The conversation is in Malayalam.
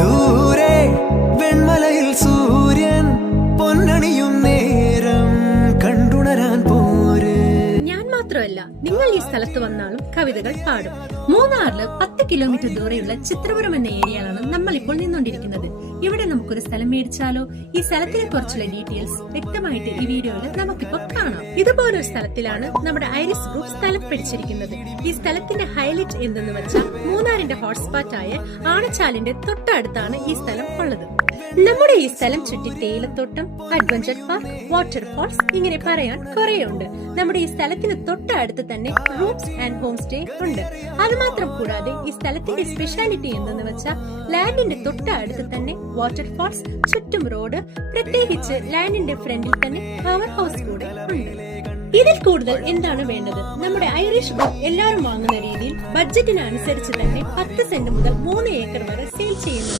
ദൂരെ വെൺമലയിൽ സൂര്യൻ പൊന്നണിയും നേരം കണ്ടുണരാൻ പോരെ. ഞാൻ മാത്രമല്ല, നിങ്ങൾ ഈ സ്ഥലത്ത് വന്നാലും കവിതകൾ പാടും. മൂന്നാറില് 10 കിലോമീറ്റർ ദൂരെയുള്ള ചിത്രപുരം എന്ന ഏരിയയിലാണ് നമ്മൾ ഇപ്പോൾ നിന്നുകൊണ്ടിരിക്കുന്നത്. ഇവിടെ നമുക്കൊരു സ്ഥലം മേടിച്ചാലോ? ഈ സ്ഥലത്തിനെ കുറിച്ചുള്ള ഡീറ്റെയിൽസ് വ്യക്തമായിട്ട് ഈ വീഡിയോയിൽ നമുക്കിപ്പോ കാണാം. ഇതുപോലൊരു സ്ഥലത്തിലാണ് നമ്മുടെ ഐറിസ് ഗ്രൂപ്പ് സ്ഥലം പിടിച്ചിരിക്കുന്നത്. ഈ സ്ഥലത്തിന്റെ ഹൈലൈറ്റ് എന്തെന്ന് വെച്ചാൽ മൂന്നാറിന്റെ ഹോട്ട്സ്പോട്ടായ ആനച്ചാലിന്റെ തൊട്ടടുത്താണ് ഈ സ്ഥലം ഉള്ളത്. നമ്മുടെ ഈ സ്ഥലം ചുറ്റി തേയിലത്തോട്ടം, അഡ്വഞ്ചർ പാർക്ക്, വാട്ടർഫാൾസ്, ഇങ്ങനെ പറയാൻ കുറേയുണ്ട്. നമ്മുടെ ഈ സ്ഥലത്തിന് തൊട്ടടുത്ത് തന്നെ റൂംസ് ആൻഡ് ഹോം സ്റ്റേ ഉണ്ട്. അത് മാത്രം കൂടാതെ ഈ സ്ഥലത്തിന്റെ സ്പെഷ്യാലിറ്റി എന്തെന്ന് വെച്ചാൽ ലാൻഡിന്റെ തൊട്ടടുത്ത് തന്നെ വാട്ടർഫാൾസ്, ചുറ്റും റോഡ്, പ്രത്യേകിച്ച് ലാൻഡിന്റെ ഫ്രണ്ടിൽ തന്നെ പവർ ഹൗസ് കൂടെ ഉണ്ട്. ഇതിൽ കൂടുതൽ എന്താണ് വേണ്ടത്? നമ്മുടെ ഐറിഷ് ഗ്രൂപ്പ് എല്ലാവരും വാങ്ങുന്ന രീതിയിൽ ബഡ്ജറ്റിനനുസരിച്ച് തന്നെ 10 സെന്റ് മുതൽ 3 ഏക്കർ വരെ സെയിൽ ചെയ്യുന്നു.